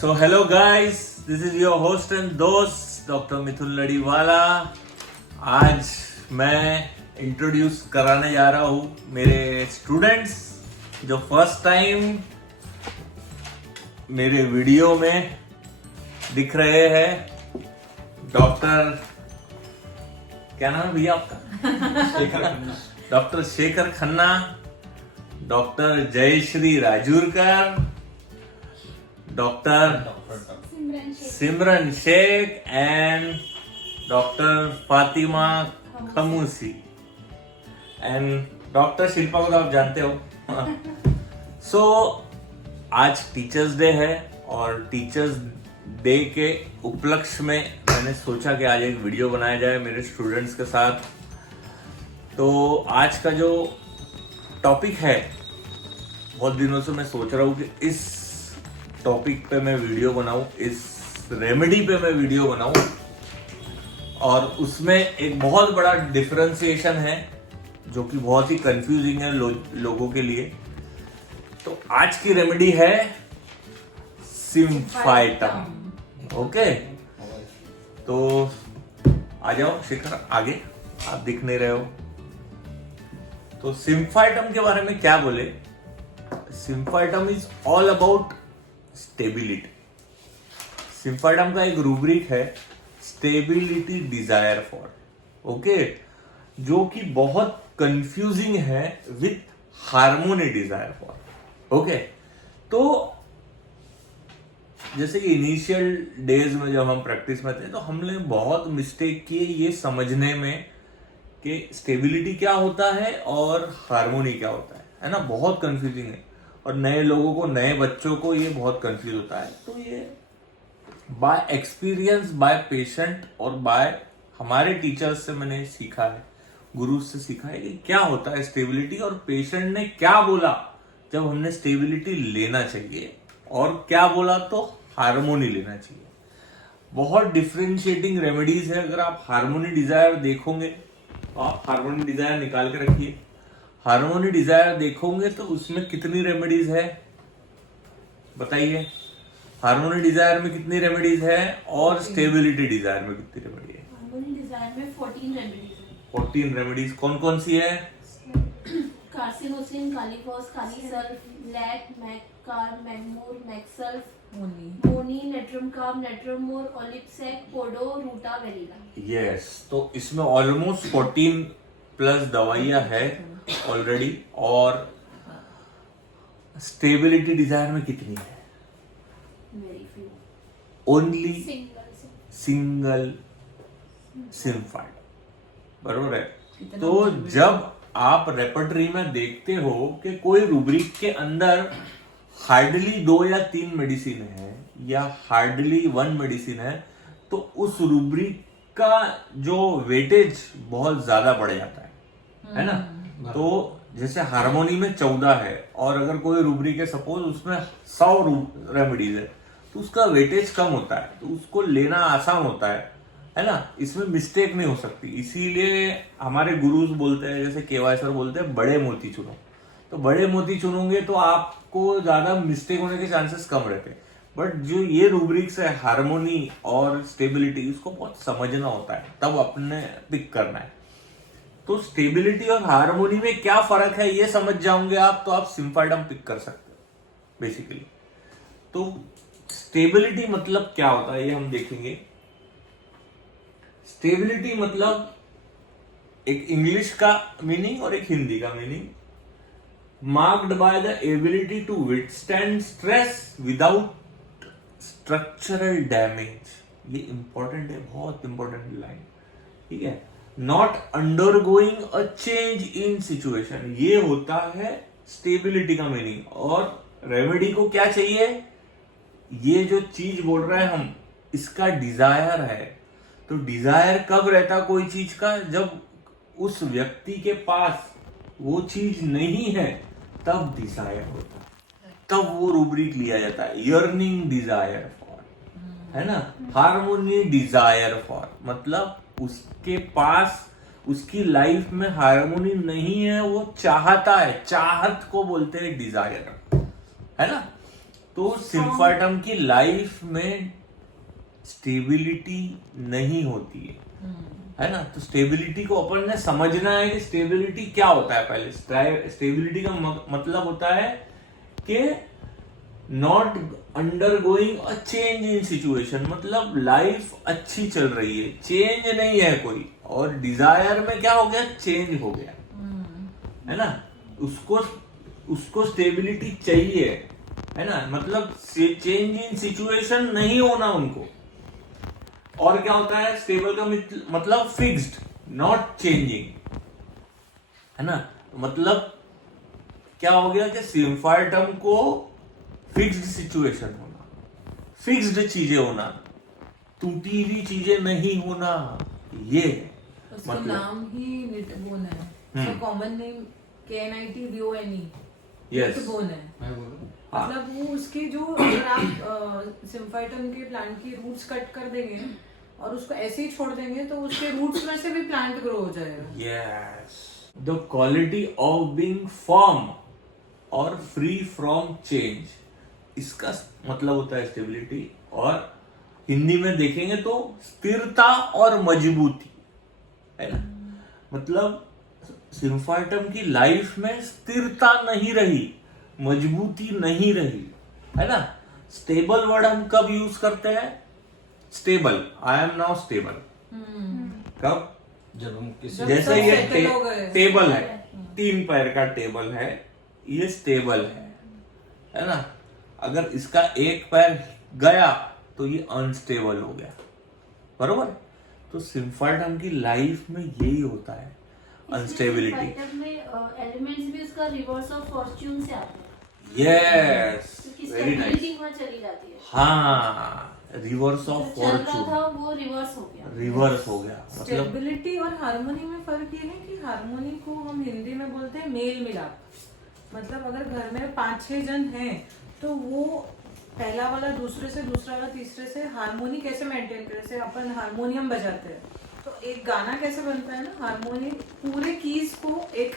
So hello guys, this is your host and दोस्त doctor मिथुन लड़ीवाला। आज मैं इंट्रोड्यूस कराने जा रहा हूँ मेरे स्टूडेंट्स जो फर्स्ट टाइम मेरे वीडियो में दिख रहे हैं। डॉक्टर क्या नाम है भैया आपका? Doctor Shekhar Khanna, doctor Jayshree Rajurkar, doctor Simran Sheikh and doctor Fatima Khamusi and doctor Shilpa को तो आप जानते हो। सो आज टीचर्स डे है और टीचर्स डे के उपलक्ष्य में मैंने सोचा कि आज एक वीडियो बनाया जाए मेरे स्टूडेंट्स के साथ। तो आज का जो टॉपिक है, बहुत दिनों से मैं सोच रहा हूँ कि इस टॉपिक पे मैं वीडियो बनाऊं, इस रेमेडी पे मैं वीडियो बनाऊं, और उसमें एक बहुत बड़ा डिफरेंशिएशन है जो कि बहुत ही कंफ्यूजिंग है लोगों के लिए। तो आज की रेमेडी है सिम्फाइटम। ओके, तो आ जाओ शेखर आगे, आप दिख नहीं रहे हो। तो सिम्फाइटम के बारे में क्या बोले? Symphytum is all about stability. Symphytum का एक रूब्रिक है स्टेबिलिटी डिजायर फॉर, ओके, जो कि बहुत कंफ्यूजिंग है with harmony desire for. Okay, तो जैसे कि इनिशियल डेज में जब हम प्रैक्टिस में थे तो हमने बहुत मिस्टेक किए ये समझने में कि स्टेबिलिटी क्या होता है और हार्मोनी क्या होता है ना। बहुत कंफ्यूजिंग है और नए लोगों को, नए बच्चों को ये बहुत कंफ्यूज होता है। तो ये बाय एक्सपीरियंस, बाय पेशेंट और बाय हमारे टीचर्स से मैंने सीखा है, गुरु से सीखा है कि क्या होता है स्टेबिलिटी, और पेशेंट ने क्या बोला जब हमने स्टेबिलिटी लेना चाहिए और क्या बोला तो हार्मोनी लेना चाहिए। बहुत डिफरेंशिएटिंग रेमेडीज है। अगर आप हार्मोनी डिजायर देखोगे तो आप हार्मोनी डिजायर निकाल के रखिए। हार्मोनी डिजायर देखोगे तो उसमें कितनी रेमेडीज है बताइए। हार्मोनी डिजायर में कितनी रेमेडीज है और स्टेबिलिटी डिजायर में कितनी रेमेडी है? हार्मोनी डिजायर में 14 रेमेडीज है। 14 रेमेडीज कौन कौन सी है? Carcinosin, kali phos, kali sulph, lac, mag carb, mag mur, mag sulph, मोनी, नेट्रम कार्ब, नेट्रमोर, ओलिपसेक, पोडो, रूटा, वेलिना। यस, तो इसमें ऑलमोस्ट 14 प्लस दवाइयां है ऑलरेडी। और स्टेबिलिटी डिजायर में कितनी है? Very few, only single symphytum, बरोबर है। तो जब आप रेपर्टरी में देखते हो कि कोई रूब्रिक के अंदर हार्डली 2 या 3 मेडिसिन है या हार्डली 1 मेडिसिन है, तो उस रूब्रिक का जो वेटेज बहुत ज्यादा बढ़ जाता है ना। तो जैसे हार्मोनी में 14 है और अगर कोई रूब्रिक है सपोज उसमें 100 रेमेडीज है तो उसका वेटेज कम होता है, तो उसको लेना आसान होता है ना। इसमें मिस्टेक नहीं हो सकती। इसीलिए हमारे गुरुज बोलते हैं, जैसे केवाई सर बोलते हैं, बड़े मोती चुनो। तो बड़े मोती चुनोगे तो आपको ज्यादा मिस्टेक होने के चांसेस कम रहते हैं। बट जो ये रूब्रिक्स है हार्मोनी और स्टेबिलिटी, उसको बहुत समझना होता है, तब अपने पिक करना है। तो स्टेबिलिटी और हार्मोनी में क्या फर्क है ये समझ जाओगे आप, तो आप सिम्फाइटम पिक कर सकते हो बेसिकली। तो स्टेबिलिटी मतलब क्या होता है ये हम देखेंगे। स्टेबिलिटी मतलब एक इंग्लिश का मीनिंग और एक हिंदी का meaning, marked by the ability to withstand stress without structural damage. ये इंपॉर्टेंट है, बहुत इंपॉर्टेंट लाइन, ठीक है। Not undergoing a change in situation, ये होता है स्टेबिलिटी का मीनिंग। और रेमेडी को क्या चाहिए? ये जो चीज बोल रहे हैं हम, इसका डिजायर है। तो डिजायर कब रहता कोई चीज का? जब उस व्यक्ति के पास वो चीज नहीं है तब डिजायर होता है, तब वो रूब्रिक लिया जाता है। यर्निंग डिजायर फॉर, है ना। हार्मोनी डिजायर फॉर मतलब उसके पास, उसकी लाइफ में हार्मोनी नहीं है, वो चाहता है, चाहत को बोलते हैं डिजायर, है ना। तो सिम्फाटम की लाइफ में स्टेबिलिटी नहीं होती है ना। तो स्टेबिलिटी को अपन ने समझना है कि स्टेबिलिटी क्या होता है। पहले स्टेबिलिटी का मतलब होता है कि not under going a change in situation, मतलब लाइफ अच्छी चल रही है, चेंज नहीं है कोई। और डिजायर में क्या हो गया, चेंज हो गया, है ना। उसको स्टेबिलिटी चाहिए, है ना। मतलब चेंज इन सिचुएशन नहीं होना उनको। और क्या होता है, स्टेबल का मतलब फिक्स्ड, नॉट चेंजिंग, है ना। मतलब क्या हो गया कि सिम्फाटम को फिक्स्ड सिचुएशन होना, फिक्स्ड चीजें होना, टूटी हुई चीजें नहीं होना, ये उसका मतलब नाम ही निटबोन है, कॉमन नेम KNITBONE, यस निटबोन है। हाँ। मतलब वो उसके जो, अगर आप सिम्फाइटम के प्लांट की रूट्स कट कर देंगे और उसको ऐसे ही छोड़ देंगे तो उसके रूट्स में से भी प्लांट ग्रो हो जाएगा। Yes, the quality of being firm और फ्री फ्रॉम चेंज, इसका मतलब होता है स्टेबिलिटी। और हिंदी में देखेंगे तो स्थिरता और मजबूती, है ना। मतलब सिम्फाटम की लाइफ में स्थिरता नहीं रही, मजबूती नहीं रही, है ना। स्टेबल वर्ड हम कब यूज करते हैं, stable, I am now stable, कब, जब हम किसी जब जैसे सब ये settle हो गए। टेबल है, 3 पैर का टेबल है, ये स्टेबल है ना। अगर इसका एक पैर गया तो ये अनस्टेबल हो गया, बरोबर। तो सिम्फाटम की लाइफ में यही होता है, अनस्टेबिलिटी। सिम्फाटम में एलिमेंट्स भी उसका रिवर्स ऑफ फॉर्च्यून से आते हैं, यस, क्योंकि वेरी नाइस। स्टेबिलिटी वहां चली जाती है। हाँ, रिवर्स ऑफ जो चल रहा फॉर्चून, था वो रिवर्स हो गया। रिवर्स हो गया। मतलब स्टेबिलिटी और हार्मोनी में फर्क ये है कि हार्मोनी को हम हिंदी में बोलते हैं मेल मिलाप। मतलब अगर घर में 5-6 जन हैं तो वो पहला वाला दूसरे से, दूसरा वाला तीसरे से हार्मोनी कैसे मेंटेन करें। जैसे अपन हारमोनियम बजाते हैं तो एक गाना कैसे बनता है ना, हारमोनी पूरे कीज को एक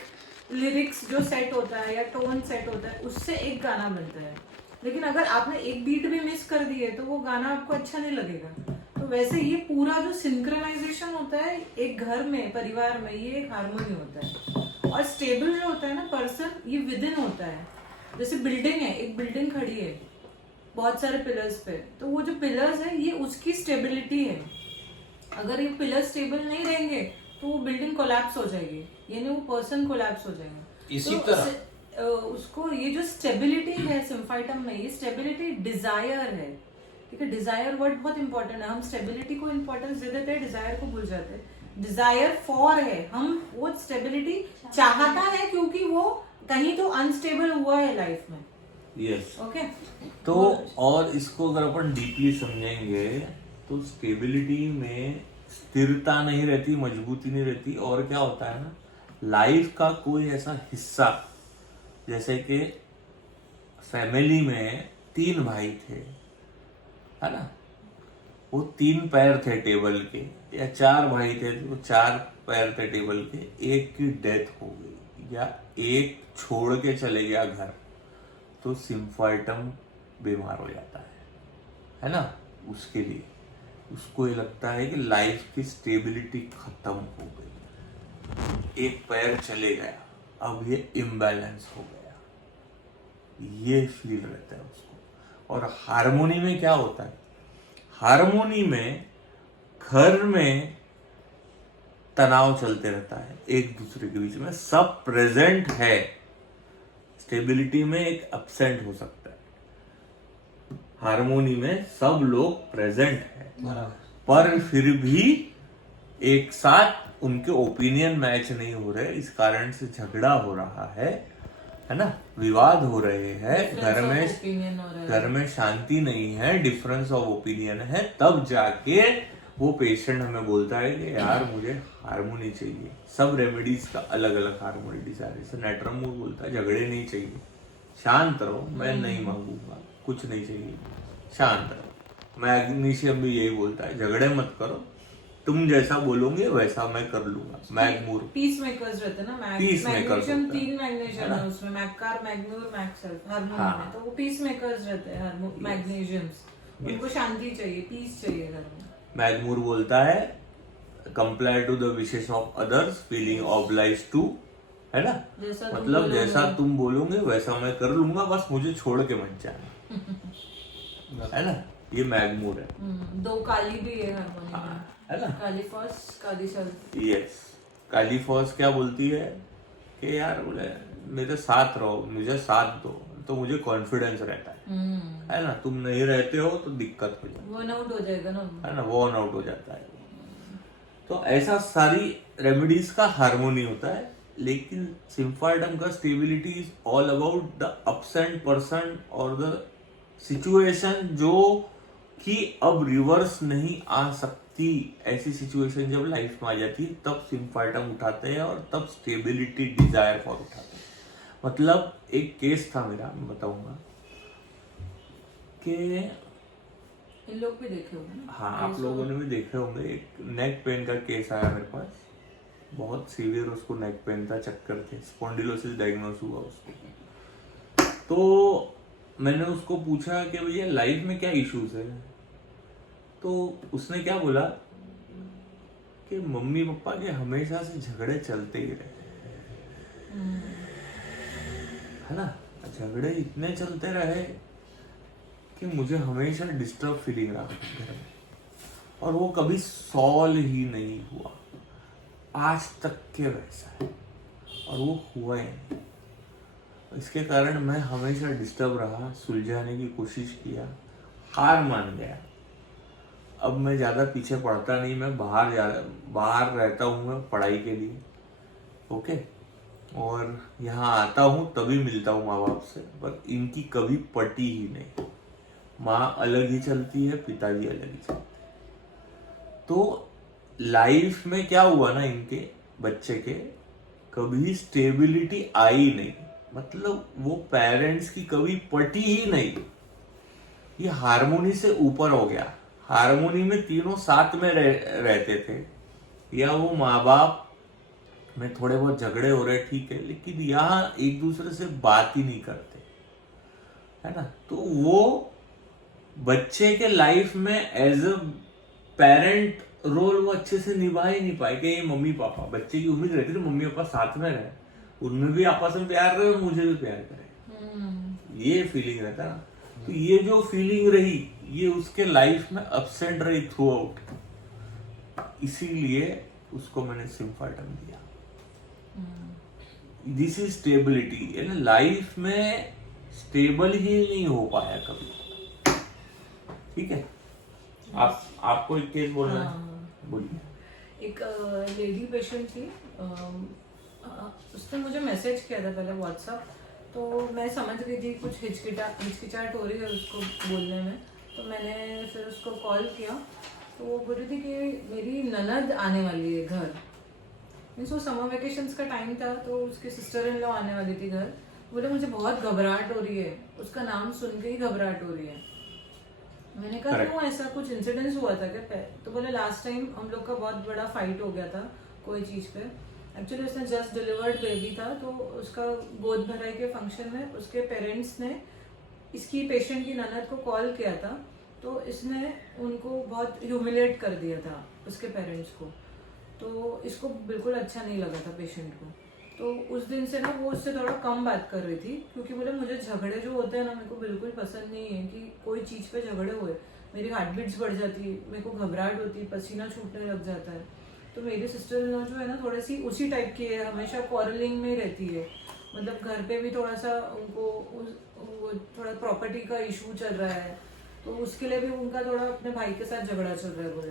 लिरिक्स जो सेट होता है या टोन सेट होता है उससे एक गाना बनता है। लेकिन अगर आपने एक बीट भी मिस कर दी है तो वो गाना आपको अच्छा नहीं लगेगा। तो वैसे ये पूरा जो सिंक्रोनाइजेशन होता है एक घर में, परिवार में, ये एक हारमोनी होता है। और स्टेबल जो होता है ना पर्सन, ये विद इन होता है। जैसे बिल्डिंग है, एक बिल्डिंग खड़ी है बहुत सारे पिलर्स पे, तो वो जो पिलर्स है ये उसकी स्टेबिलिटी है। अगर ये पिलर स्टेबल नहीं रहेंगे तो वो बिल्डिंग कोलैप्स हो जाएगी, यानी वो पर्सन कोलैप्स हो जाएगा। इसी तो तरह उसको ये जो स्टेबिलिटी है सिम्फाइटम में, ये स्टेबिलिटी डिजायर है, ठीक है। डिजायर वर्ड बहुत इंपॉर्टेंट है। हम स्टेबिलिटी को इंपॉर्टेंस दे देते हैं, डिजायर को भूल जाते हैं। डिजायर फॉर है, हम वो स्टेबिलिटी चाहता है क्योंकि वो कहीं तो अनस्टेबल हुआ है लाइफ में। यस, ओके तो और इसको अगर अपन डीपली समझेंगे तो स्टेबिलिटी में स्थिरता नहीं रहती, मजबूती नहीं रहती। और क्या होता है ना, लाइफ का कोई ऐसा हिस्सा, जैसे कि फैमिली में 3 भाई थे, है ना, वो 3 पैर थे टेबल के, या 4 भाई थे तो 4 पैर थे टेबल के, एक की डेथ हो गई या एक छोड़ के चले गया घर, तो सिम्फाटम बीमार हो जाता है ना। उसके लिए उसको ये लगता है कि लाइफ की स्टेबिलिटी खत्म हो गई, एक पैर चले गया, अब ये इम्बैलेंस हो गया, ये फील रहता है उसको। और हार्मोनी में क्या होता है, हार्मोनी में घर में तनाव चलते रहता है, एक दूसरे के बीच में सब प्रेजेंट है। स्टेबिलिटी में एक एब्सेंट हो सकता है, हार्मोनी में सब लोग प्रेजेंट है, पर फिर भी एक साथ उनके ओपिनियन मैच नहीं हो रहे, इस कारण से झगड़ा हो रहा है ना, विवाद हो रहे हैं घर में शांति नहीं है, डिफरेंस ऑफ ओपिनियन है। तब जाके वो पेशेंट हमें बोलता है कि यार मुझे हार्मोनी चाहिए। सब रेमेडीज का अलग अलग हार्मोनी डिजायर। जैसे नेट्रमूर बोलता है झगड़े नहीं चाहिए, शांत रहो, मैं नहीं मांगूंगा, कुछ नहीं चाहिए, शांत रहो। मैग्नीशियम भी यही बोलता है, झगड़े मत करो, तुम जैसा बोलोगे वैसा मैं कर लूंगा। मैगमूर पीस मेकर्स रहते हैं ना, Peace makers मैग्नीशियम होता है। 3 मैग्नीशियम है उसमें, मैगकार, मैग्नूर, मैगसेल्फ, हार्मोनी हाँ। में, तो वो पीस मेकर्स रहते हैं मैग्नीशियम्स। उनको शांति चाहिए, पीस चाहिए घर में। मैगमूर बोलता है comply to the wishes of others, feeling oblige to, है ना, जैसा तुम मतलब बोलोगे। जैसा तुम बोलोगे वैसा मैं कर लूंगा, बस मुझे छोड़ के मत जाना। है ना, ये मैगमूर है। 2 काली भी है हारमोनी में, है ना। काली फर्स्ट, काली सेल्फ। यस, काली फॉस क्या बोलती है कि यार बोले मेरे साथ रहो, मुझे साथ दो, तो मुझे कॉन्फिडेंस रहता है ना। तुम नहीं रहते हो तो दिक्कत हो जाती वो आउट हो जाएगा ना। है ना, वो आउट हो जाता है। तो ऐसा सारी रेमेडीज का हार्मोनी होता है, लेकिन सिम्फाइडम का stability is all about the absent person और द सिचुएशन जो कि अब रिवर्स नहीं आ सकती। ऐसी सिचुएशन जब लाइफ में आ जाती है तब सिम्फाइडम उठाते हैं और तब स्टेबिलिटी डिजायर फॉर उठाते हैं। मतलब एक केस था मेरा, मैं बताऊंगा कि इन लोग भी देखे होंगे ना। हाँ, आप लोगों ने भी देखे होंगे। एक नेक पेन का केस आया मेरे पास, बहुत सीवियर उसको नेक पेन था, चक्कर थे, स्पॉन्डिलोसिस डायग्नोस हुआ उसको। तो मैंने उसको पूछा कि भैया लाइफ में क्या इश्यूज है, तो उसने क्या बोला कि मम्मी पापा के हमेशा से झगड़े चलते ही रहे, है ना, झगड़े इतने चलते रहे कि मुझे हमेशा डिस्टर्ब फीलिंग रहा घर में, और वो कभी सॉल्व ही नहीं हुआ, आज तक के वैसा है, और वो हुआ ही नहीं। इसके कारण मैं हमेशा डिस्टर्ब रहा, सुलझाने की कोशिश किया, हार मान गया। अब मैं ज़्यादा पीछे पड़ता नहीं, मैं बाहर रहता हूँ मैं पढ़ाई के लिए, ओके, और यहाँ आता हूँ तभी मिलता हूँ माँ बाप से, पर इनकी कभी पटी ही नहीं। माँ अलग ही चलती है, पिताजी अलग ही चलते हैं। तो लाइफ में क्या हुआ ना, इनके बच्चे के कभी स्टेबिलिटी आई नहीं, मतलब वो पेरेंट्स की कभी पटी ही नहीं। ये हार्मोनी से ऊपर हो गया। हार्मोनी में तीनों साथ में रहते थे, या वो माँ बाप में थोड़े बहुत झगड़े हो रहे, ठीक है, लेकिन यहाँ एक दूसरे से बात ही नहीं करते, है ना। तो वो बच्चे के लाइफ में एज अ पेरेंट रोल वो अच्छे से निभा ही नहीं पाए कि ये मम्मी पापा, बच्चे की उम्मीद रहती है मम्मी पापा साथ में रहे, उनमें भी आपस में प्यार रहे और मुझे भी प्यार करे, ये फीलिंग रहता ना। तो ये जो फीलिंग रही, ये उसके लाइफ में अपसेंट रही थ्रू आउट, इसीलिए उसको मैंने सिम्फाइडम दिया। This is stability. लाइफ में स्टेबल ही नहीं हो पाया कभी, ठीक है। आपको एक केस बोलना है, बोलिए। एक लेडी पेशेंट थी, उसने मुझे मैसेज किया था पहले व्हाट्सएप, तो मैं समझ गई थी कुछ हिचकिचाहट हो रही है उसको बोलने में, तो मैंने फिर उसको कॉल किया। तो वो बोल रही थी कि मेरी ननद आने वाली है घर, मीन्स वो समर वेकेशंस का टाइम था, तो उसकी सिस्टर इन लॉ आने वाली थी घर। बोले मुझे बहुत घबराहट हो रही है, उसका नाम सुन के ही घबराहट हो रही है। मैंने कहा क्यों, ऐसा कुछ इंसिडेंस हुआ था क्या? तो बोले लास्ट टाइम हम लोग का बहुत बड़ा फाइट हो गया था कोई चीज पे। एक्चुअली उसने जस्ट डिलीवर्ड बेबी था, तो उसका गोद भराई के फंक्शन में उसके पेरेंट्स ने इसकी पेशेंट की ननद को कॉल किया था, तो इसने उनको बहुत ह्यूमिलेट कर दिया था उसके पेरेंट्स को। तो इसको बिल्कुल अच्छा नहीं लगा था पेशेंट को। तो उस दिन से ना वो उससे थोड़ा कम बात कर रही थी, क्योंकि बोले मुझे झगड़े जो होते हैं ना मेरे को बिल्कुल पसंद नहीं है कि कोई चीज़ पे झगड़े हुए, मेरी हार्ट बीट्स बढ़ जाती है, मेरे को घबराहट होती है, पसीना छूटने लग जाता है। तो मेरी सिस्टर इन लॉ जो है ना थोड़ी सी उसी टाइप की है, हमेशा क्वारलिंग में रहती है, मतलब घर पे भी थोड़ा सा उनको थोड़ा प्रॉपर्टी का इशू चल रहा है, तो उसके लिए भी उनका थोड़ा अपने भाई के साथ झगड़ा चल रहा है बोले।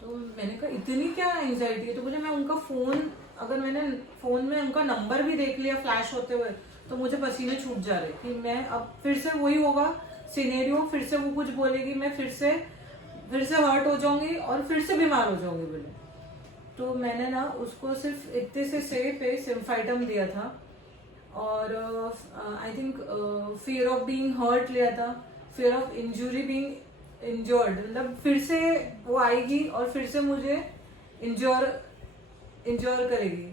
तो मैंने कहा इतनी क्या एंजाइटी है? तो बोले मैं उनका फोन, अगर मैंने फोन में उनका नंबर भी देख लिया फ्लैश होते हुए, तो मुझे पसीने छूट जा रहे कि मैं अब फिर से वही होगा सिनेरियो, फिर से वो कुछ बोलेगी, मैं फिर से हर्ट हो जाऊंगी और फिर से बीमार हो जाऊंगी बोले। तो मैंने ना उसको सिर्फ इतने से पे सिम्फाइडम दिया था, और I think fear of being hurt लिया था, fear of injury being injured, मतलब फिर से वो आएगी और फिर से मुझे इंजोर करेगी.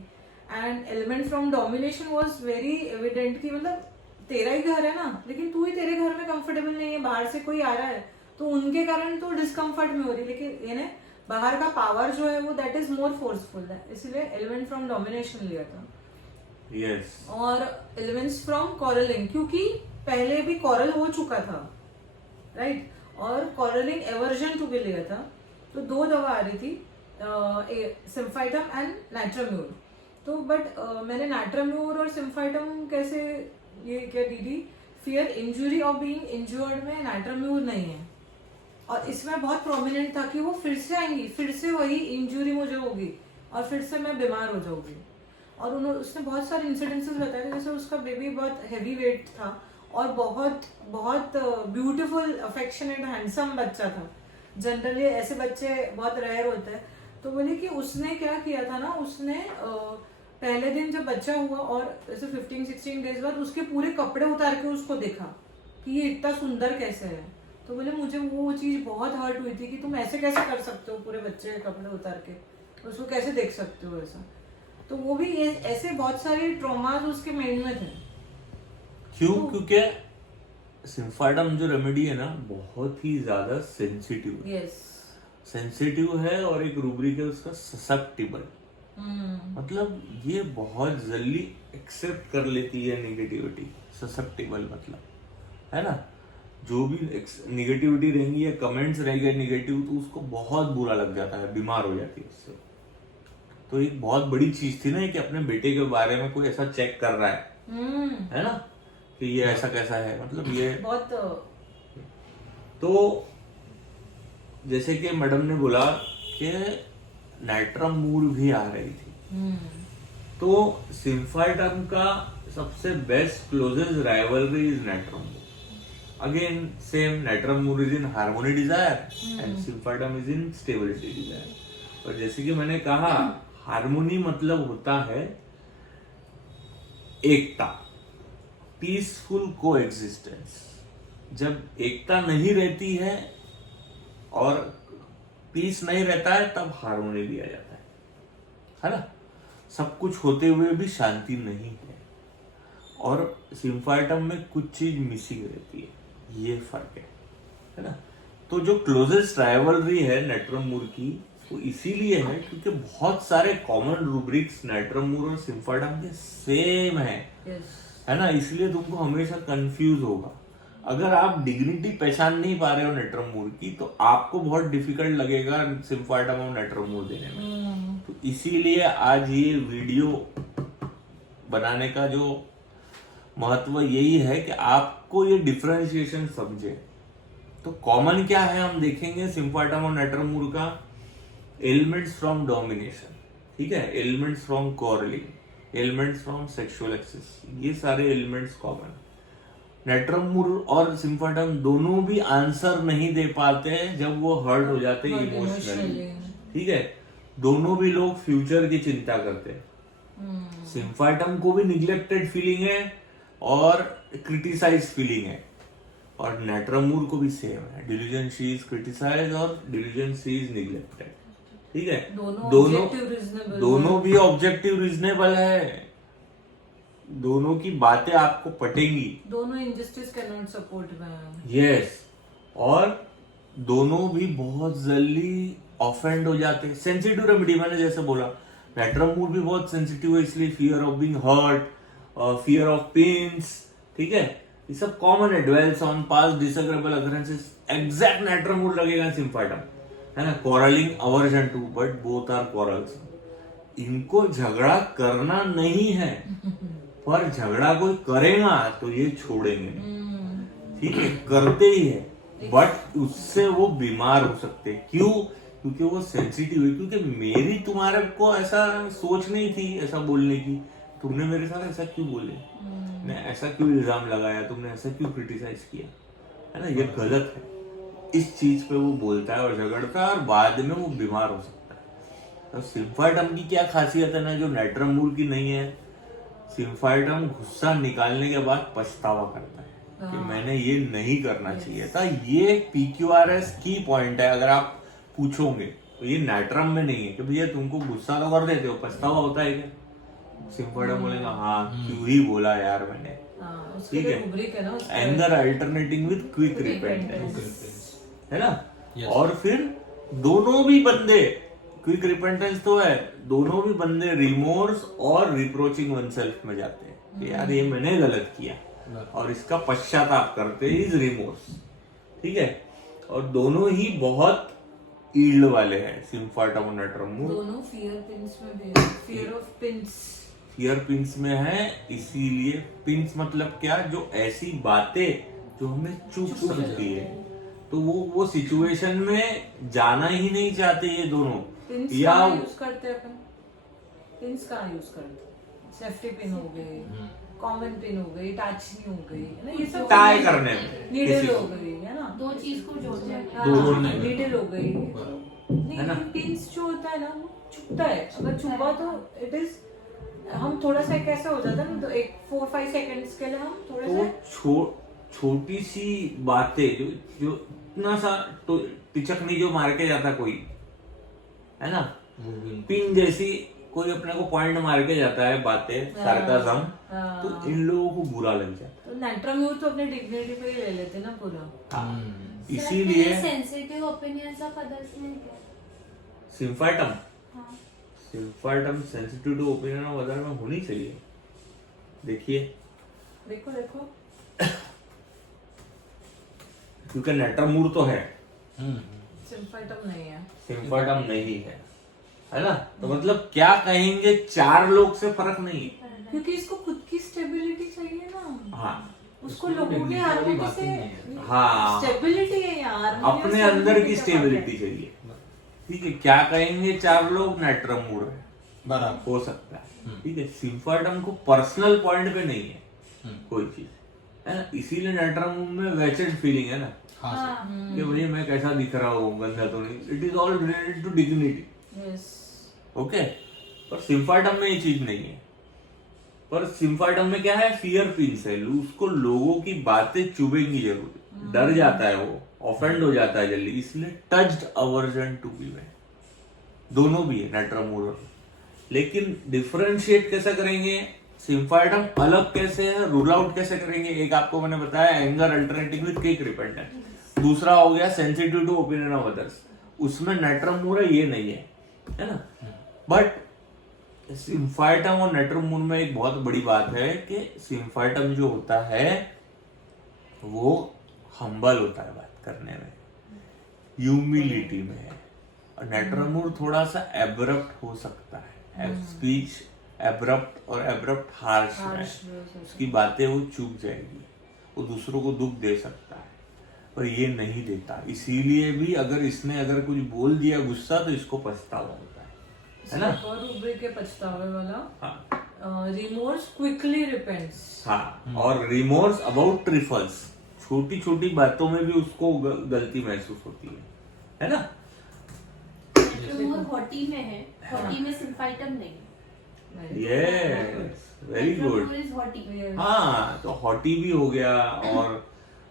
And element from domination was very evident कि मतलब तेरा ही घर है ना, लेकिन तू ही तेरे घर में कंफर्टेबल नहीं है, बाहर से कोई आ रहा है तो उनके कारण तो डिस्कम्फर्ट में हो रही है, लेकिन इन्हें बाहर का पावर जो है वो दैट इज मोर फोर्सफुल है, इसलिए एलिमेंट फ्रॉम डोमिनेशन लिया था. यस. और एलिमेंट्स फ्रॉम कॉरलिंग, क्योंकि पहले भी कॉरल हो चुका था, राइट, और कॉरलिंग एवर्जन टू भी लिया था. तो 2 दवा आ रही थी, सिम्फाइटम एंड नाइट्राम्यूर. तो बट मैंने नाइट्राम्यूर और सिम्फाइटम कैसे ये क्या दीदी, फियर इंजुरी और बीइंग इंजर्ड में नाइट्राम्यूर नहीं है, और इसमें बहुत प्रोमिनेंट था कि वो फिर से आएंगी, फिर से वही इंजुरी मुझे होगी और फिर से मैं बीमार हो जाऊंगी. और उसने बहुत सारे इंसिडेंसेस बताए थे, जैसे उसका बेबी बहुत हैवी वेट था और बहुत बहुत ब्यूटीफुल अफेक्शनेट हैंडसम बच्चा था. जनरली ऐसे बच्चे बहुत रेयर होते हैं. तो बोले कि उसने क्या किया था ना, उसने पहले दिन जब बच्चा हुआ और ऐसे 15-16 डेज बाद उसके पूरे कपड़े उतार के उसको देखा कि ये इतना सुंदर कैसे है. तो बोले मुझे वो चीज बहुत हर्ट हुई थी कि तुम ऐसे कैसे कर सकते हो, पूरे बच्चे के कपड़े उतार के उसको कैसे देख सकते हो ऐसा. तो वो भी ऐसे बहुत सारे ट्रॉमास उसके माइंड में थे. क्यों? क्योंकि सिम्फाइटम जो रेमेडी है ना बहुत ही ज्यादा सेंसिटिव है. यस. सेंसिटिव है और एक रूब्रिक है उसका ससेप्टिबल. मतलब ये बहुत जल्दी एक्सेप्ट कर लेती है निगेटिविटी. ससेप्टिबल मतलब है ना, जो भी निगेटिविटी रहेंगी या कमेंट्स रहेंगे निगेटिव तो उसको बहुत बुरा लग जाता है, बीमार हो जाती है उससे. तो एक बहुत बड़ी चीज थी ना कि अपने बेटे के बारे में कोई ऐसा चेक कर रहा है ना, कि ये ऐसा कैसा है, मतलब ये बहुत. तो जैसे कि मैडम ने बोला कि नाइट्रामूर भी आ रही थी. तो सिम्फाइटम का सबसे best closest rivalry is natrum mur. Again same, natrum mur is in harmony desire and symphytum is in stability desire. और जैसे कि मैंने कहा हार्मोनी मतलब होता है एकता, पीसफुल को एग्जिस्टेंस. जब एकता नहीं रहती है और पीस नहीं रहता है तब हार्मोनी भी आ जाता है ना. सब कुछ होते हुए भी शांति नहीं है और सिम्फाइटम में कुछ चीज मिसिंग रहती है, ये फर्क है ना. तो जो क्लोजेस्ट राइवलरी है नाइट्रामूर की वो इसीलिए है क्योंकि बहुत सारे कॉमन रूब्रिक्स नाइट्रामूर और सिम्फाइटम के सेम है ना. इसलिए तुमको हमेशा कंफ्यूज होगा. अगर आप डिग्निटी पहचान नहीं पा रहे हो नाइट्रामूर की तो आपको बहुत डिफिकल्ट लगेगा सिम्फाइटम और नाइट्रामूर देने में. तो इसीलिए आज ये वीडियो बनाने का जो महत्व यही है कि आपको ये डिफरेंशिएशन समझे. तो कॉमन क्या है हम देखेंगे सिम्फाइटम और नाइट्रामूर का. एलिमेंट्स फ्रॉम डोमिनेशन, ठीक है, elements from quarrelling, elements from sexual excess, ये सारे एलिमेंट्स कॉमन. नाइट्रामूर और सिम्फाइटम दोनों भी आंसर नहीं दे पाते जब वो हर्ट हो जाते हैं इमोशनली. ठीक है, दोनों भी लोग फ्यूचर की चिंता करते हैं. सिम्फाइटम को भी निग्लेक्टेड फीलिंग है और क्रिटिसाइज फीलिंग है, और नाइट्रामूर को भी सेम है. डिलीजन शी इज क्रिटिसाइज और डिलीजन शी इज निग्लेक्टेड. ठीक है, दोनों भी ऑब्जेक्टिव रीजनेबल है, दोनों की बातें आपको पटेंगी. दोनों injustice can not support. Yes, और दोनों भी बहुत जल्दी ऑफेंड हो जाते हैं. सेंसिटिव रेमेडी मैंने जैसे बोला, नाइट्रामूर भी बहुत सेंसिटिव है, इसलिए fear of being hurt, fear of pains, ठीक है, ये सब कॉमन है. Dwells on past disagreeable occurrences, exact natrum mur लगेगा सिम्फाइटम, है ना. Quarrelling aversion to, but both are quarrels. इनको झगड़ा करना नहीं है, पर झगड़ा कोई करेगा तो ये छोड़ेंगे नहीं. ठीक है, करते ही है, बट उससे वो बीमार हो सकते. क्यों? क्योंकि वो सेंसिटिव है. क्योंकि मेरी तुम्हारे को ऐसा सोच नहीं थी ऐसा बोलने की, तुमने मेरे साथ ऐसा क्यों बोले, मैं ऐसा क्यों इल्जाम लगाया, तुमने ऐसा क्यों क्रिटिसाइज किया, है ना. ये गलत है. इस चीज पे वो बोलता है और झगड़ता है और बाद में वो बीमार हो सकता है. तो सिम्फाइटम की क्या खासियत है ना जो नाइट्रामूर की नहीं है, सिम्फाइटम गुस्सा निकालने के बाद पछतावा करता है. कि मैंने ये नहीं करना चाहिए था। ये PQRS की पॉइंट है। अगर आप पूछोगे तो ये नाइट्रम में नहीं है कि भैया तुमको गुस्सा तो कर देते हो, पछतावा होता है क्या? सिम्फर्टम बोलेगा हाँ क्यों ही बोला यार मैंने, उसके ठीक लिए है। rubric है ना उसके। Anger alternating with quick repentance, है ना। Yes. और फिर दोनों भी बंदे, क्विक रिपेंटेंस तो है, दोनों भी बंदे रिमोर्स और रिप्रोचिंग वनसेल्फ में जाते हैं कि यार ये मैंने गलत किया और इसका पश्चाताप करते इज रिमोर्स, ठीक है। और दोनों ही बहुत ईल्ड वाले हैं, सिम्फर्टम और नटरम। दोनों फियर पिंस में भी है, fear of pins. Fear pins में है, इसीलिए पिंस मतलब क्या, जो ऐसी बातें जो हमें चुप सकती है, तो वो सिचुएशन में जाना ही नहीं चाहते ये दोनों। पिंस या कहाँ यूज करते हैं अपन? पिंस कहाँ यूज करते हैं? सेफ्टी पिन हो गई, कॉमन पिन हो गई, टाचनी हो गई, है ना, ये सब टाई करने में नीडल किसी हो को। गई, है ना, दो चीज को जोड़ते हैं। हाँ, नीडल हो गई। नहीं, है ना? पिंस जो होता है ना वो चुभता है, अगर चुभा तो इट इज, हम थोड़ा सा कैसे हो जाता है ना, तो एक 4-5 सेकंड्स के लिए हम थोड़े तो से छोटी सी बातें जो इतना सा तो टिचकनी जो मार के जाता कोई, है ना, पिन जैसी कोई अपने को पॉइंट मार के जाता है बातें, सार्काज्म, तो इन लोगों को बुरा लग जाता तो नैट्रम यूज तो अपने डिग्निटी पे ही ले लेते ना पूरा। है। इसीलिए सेंसिटिव ओपिनियंस ऑफ अदर्स में क्या? सिम्फर्टम हाँ। Symphytum sensitive to opinion of other में होनी चाहिए। देखिए, देखो देखो, क्योंकि नेट्रमूर तो है, सिम्फर्टम नहीं है। सिम्फर्टम नहीं है ना, तो मतलब क्या कहेंगे, 4 लोग से फर्क नहीं है। क्योंकि इसको खुद की स्टेबिलिटी चाहिए ना, हाँ, उसको लोगों की हार्मोनी से हाँ, स्टेबिलिटी है यार, अपने अंदर की स्टेबिलिटी चाहिए, ठीक है। क्या कहेंगे 4 लोग, नेट्रमूर है, बराबर। हो सकता है, ठीक है। सिम्फर्टम को पर्सनल पॉइंट पे नहीं है कोई चीज, है ना, इसीलिए नेट्रमूर में वेचेड फीलिंग है ना, हाँ। कि भाई मैं कैसा दिख रहा हूँ, गंदा तो नहीं, it is all related to dignity, yes. Okay. पर सिम्फर्टम में ये चीज नहीं है। पर सिम्फर्टम में क्या है, फियर पिंस है, उसको लोगों की बातें चुभेंगी जरूर, डर जाता है वो, ऑफेंड हो जाता है जल्दी, इसलिए टच्ड अवर्जन टू बी में दोनों भी है नेट्रमूर। लेकिन डिफरेंशिएट कैसे करेंगे, सिम्फर्टम अलग कैसे है, रूल आउट कैसे करेंगे। एक आपको मैंने बताया anger alternating with quick repentance, दूसरा हो गया sensitive to opinion of others, उसमें नेट्रमूर है, ये नहीं है ना। बट सिम्फर्टम और नेट्रमूर में एक बहुत बड़ी बात है कि सिम्फर्टम जो होता है वो हम्बल होता है बात करने में, ह्यूमिलिटी में है, और नेट्रमूर थोड़ा सा एब्रप्ट हो सकता है, स्पीच एब्रप्ट और एब्रप्ट हार्श में, उसकी बातें वो चुप जाएगी, वो दूसरों को दुख दे सकता है, पर ये नहीं देता। इसीलिए भी अगर इसने अगर कुछ बोल दिया गुस्सा, तो इसको पछतावा होता है ना। और रूब्रिक के पछतावे वाला, हाँ, रिमोर्स क्विकली रिपेंट्स। हाँ, और रिमोर्स अबाउट ट्रिफल्स, छोटी छोटी बातों में भी उसको गलती महसूस होती है ना। नेट्रमूर हॉटी में है, हॉटी में सिम्फर्टम नहीं। Yes, very good. Natrum mur is haughty. हाँ, तो हॉटी भी हो गया और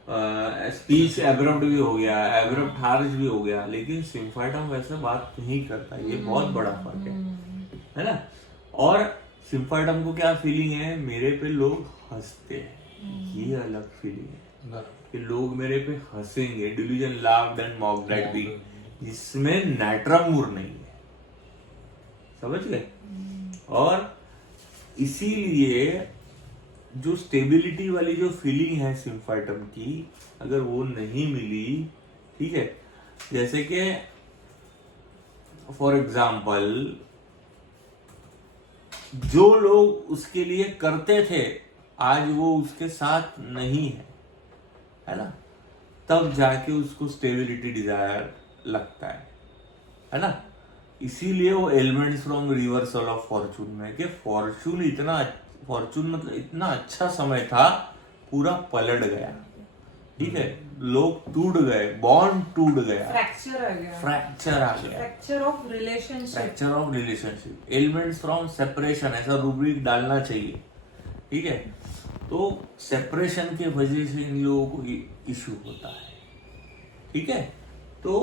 स्पीच एब्रप्ट भी हो गया, एब्रप्ट हार्श भी हो गया, लेकिन सिम्फर्टम वैसे बात नहीं करता, ये बहुत बड़ा फर्क है ना। और सिम्फर्टम को क्या फीलिंग है, मेरे पे लोग हंसते हैं, ये अलग फीलिंग है कि लोग मेरे पे हंसेंगे, delusion laughed and mocked at me, जिसमें नेट्रमूर नहीं है, समझ गए। और इसीलिए जो स्टेबिलिटी वाली जो फीलिंग है सिम्फर्टम की, अगर वो नहीं मिली, ठीक है, जैसे कि फॉर एग्जाम्पल जो लोग उसके लिए करते थे आज वो उसके साथ नहीं है ना, तब जाके उसको स्टेबिलिटी डिजायर लगता है ना। इसीलिए वो elements from reversal of Fortune में, कि फॉर्चून मतलब इतना अच्छा समय था, पूरा पलट गया, ठीक है, लोग टूट गए, बॉन्ड टूट गया, फ्रैक्चर आ गया, fracture of relationship, elements from separation, ऐसा रूब्रिक डालना चाहिए, ठीक है। तो सेपरेशन के वजह से इन लोगों को इशू होता है, ठीक है। तो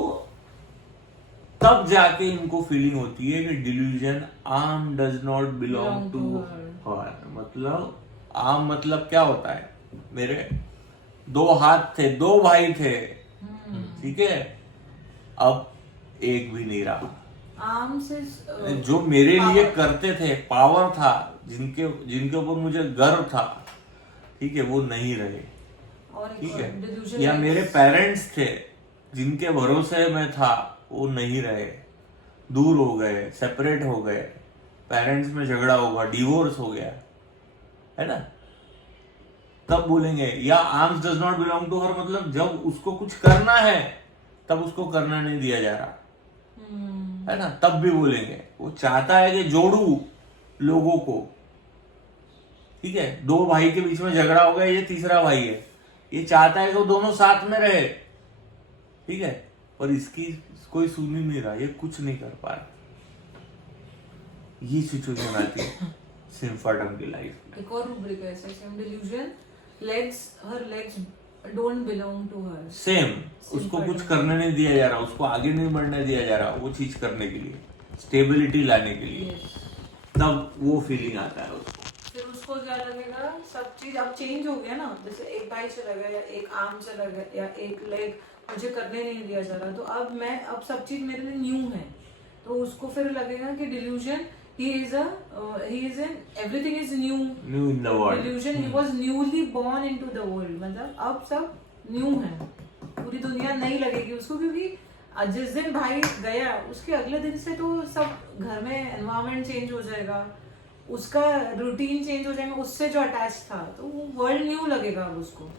तब जाके इनको फीलिंग होती है कि delusion arm does not belong to her. मतलब आर्म मतलब क्या होता है, मेरे 2 हाथ थे, 2 भाई थे, ठीक है, अब एक भी नहीं रहा। आर्म से जो मेरे लिए करते थे, पावर था, जिनके ऊपर मुझे गर्व था, ठीक है, वो नहीं रहे, और ठीक है। delusion या like- मेरे पेरेंट्स थे, जिनके भरोसे में था, वो नहीं रहे, दूर हो गए, सेपरेट हो गए, पेरेंट्स में झगड़ा होगा, डिवोर्स हो गया, है ना। तब बोलेंगे। या arms does not belong to her मतलब जब उसको कुछ करना है तब उसको करना नहीं दिया जा रहा, है ना, तब भी बोलेंगे। वो चाहता है कि जोड़ू लोगों को, ठीक है। 2 भाई के बीच में झगड़ा हो गया, ये तीसरा भाई है, ये चाहता है कि वो दोनों साथ में रहे, ठीक है, पर इसकी कोई सुन ही नहीं रहा, ये कुछ नहीं कर पा रहा। ये सिचुएशन आती है सिम्फाटम की लाइफ में। एक और रूब्रिक है same delusion, her legs don't belong to her. Same, उसको कुछ करने नहीं दिया जा रहा, उसको आगे नहीं बढ़ने दिया जा रहा, वो चीज करने के लिए, स्टेबिलिटी लाने के लिए, तब वो फीलिंग आता है उसको। फिर उसको क्या लगेगा, सब चीज अब चेंज हो गया ना, जैसे एक भाई चला गया या एक आर्म चला गया या एक लेग मुझे करने नहीं दिया जा रहा, तो अब सब चीज मेरे लिए न्यू है, तो उसको फिर लगेगा कि delusion he is in everything is new in the world. Delusion, he was newly born into the world, मतलब अब सब न्यू है, पूरी दुनिया नई लगेगी उसको, क्योंकि जिस दिन भाई गया उसके अगले दिन से तो सब घर में एनवायरनमेंट चेंज हो जाएगा, उसका रूटीन चेंज हो जाएगा, उससे जो अटैच था, तो वो वर्ल्ड न्यू लगेगा अब उसको,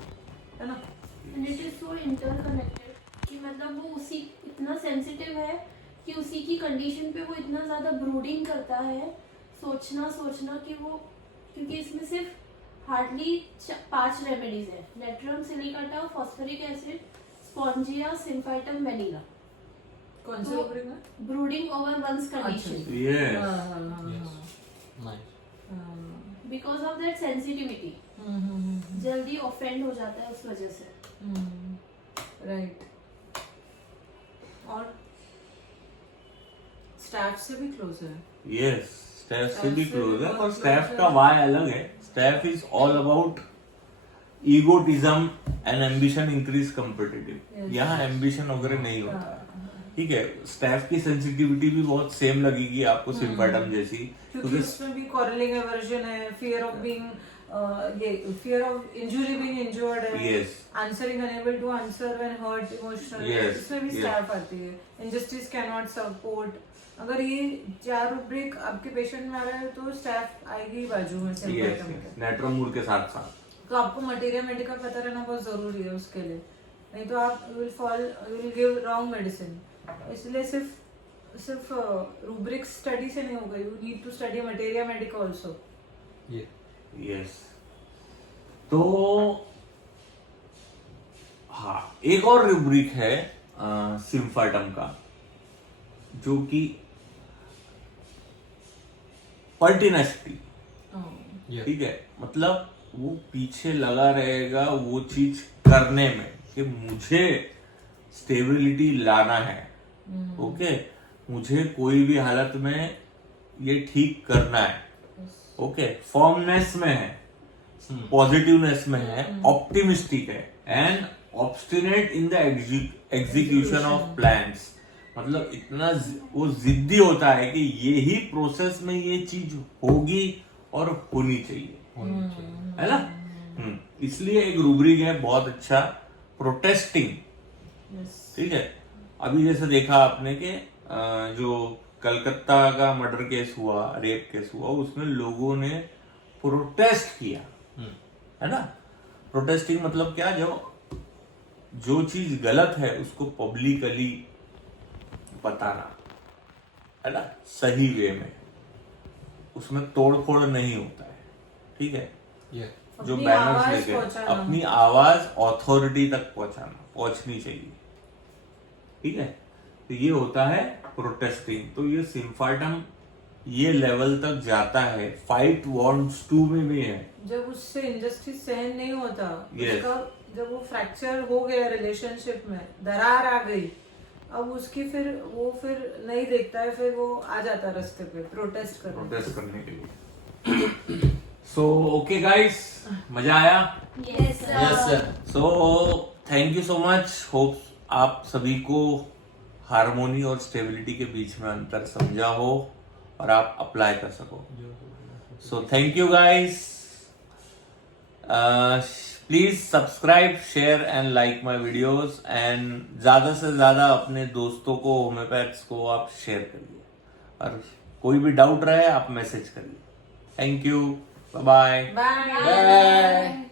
है ना। And it is so interconnected कि मतलब वो उसी इतना सेंसिटिव है कि उसी की कंडीशन पे वो इतना ज़्यादा ब्रूडिंग करता है, सोचना कि वो, क्योंकि इसमें सिर्फ हार्डली 5 रेमेडीज है, natrum silicata, phosphoric acid, spongia, symphytum, vanilla. कौन से रूब्रिक में? Brooding over one's condition, because of that sensitivity जल्दी ऑफेंड हो जाता है उस वजह से। राइट। और स्टैफ से भी क्लोज है। यस, स्टैफ से भी क्लोज है, पर स्टैफ का वाई अलग है। Staph is all about egotism and ambition increase competitive. यहाँ एम्बिशन वगैरह नहीं होता है, ठीक है। स्टैफ की सेंसिटिविटी भी बहुत सेम लगेगी आपको सिम्फाटम जैसी, क्योंकि उसमें भी कॉरलिंग एवर्जन है, fear of being fear of injury being injured है, yes, answering unable to answer when hurt emotional, yes, इसमें भी स्टैफ आती है, injustice cannot support। अगर ये 4 रूब्रिक आपके पेशेंट में आ रहा है तो स्टैफ आएगी बाजू में सिम्पटम के, नेट्रम मूड के साथ साथ। तो आपको मटेरिया मेडिका पता रहना बहुत जरूरी है उसके लिए, नहीं तो आप विल गिव रॉन्ग मेडिसिन। इसलिए सिर्फ रूब्रिक स्टडी से नहीं होगा, you need to study materia medica also. Yes. तो हाँ, एक और रूब्रिक है सिम्फाटम का, जो कि पर्टिनेसिटी, ठीक है। मतलब वो पीछे लगा रहेगा वो चीज करने में कि मुझे स्टेबिलिटी लाना है, ओके, मुझे कोई भी हालत में ये ठीक करना है, ओके, फॉर्मनेस में है, पॉजिटिवनेस में है, ऑप्टिमिस्टिक है, and obstinate in the execution of plans. मतलब इतना वो जिद्दी होता है कि ये ही प्रोसेस में ये चीज होगी और होनी चाहिए, है ना। इसलिए एक रूब्रिक है बहुत अच्छा, प्रोटेस्टिंग, ठीक है। अभी जैसे देखा आपने कि जो कलकत्ता का मर्डर केस हुआ, रेप केस हुआ, उसमें लोगों ने प्रोटेस्ट किया, है ना। प्रोटेस्टिंग मतलब क्या, जो चीज गलत है उसको पब्लिकली बताना, है ना, सही वे में, उसमें तोड़-फोड़ नहीं होता है, ठीक है। जो बैनर्स लेके अपनी आवाज अथॉरिटी तक पहुंचनी चाहिए, ठीक है। तो ये होता है प्रोटेस्टिंग। तो ये सिम्फाटम ये लेवल तक जाता है, 5 wants to में भी है। जब उससे इंजस्टिस सहन नहीं होता, Yes. उसका जब वो फ्रैक्चर हो गया रिलेशनशिप में, दरार आ गई, अब उसकी फिर नहीं देखता है, फिर वो आ जाता है रास्ते पे प्रोटेस्ट करने के लिए। सो ओके गाइस, मजा आया? Yes sir. So thank you so much. Hope आप सभी को हार्मोनी और स्टेबिलिटी के बीच में अंतर समझा हो और आप अप्लाई कर सको। So thank you guys. Please subscribe, share and like my videos, and ज्यादा से ज्यादा अपने दोस्तों को, होम्योपैथ्स को आप शेयर करिए, और कोई भी डाउट रहे आप मैसेज करिए। Thank you, bye bye. Bye. Bye.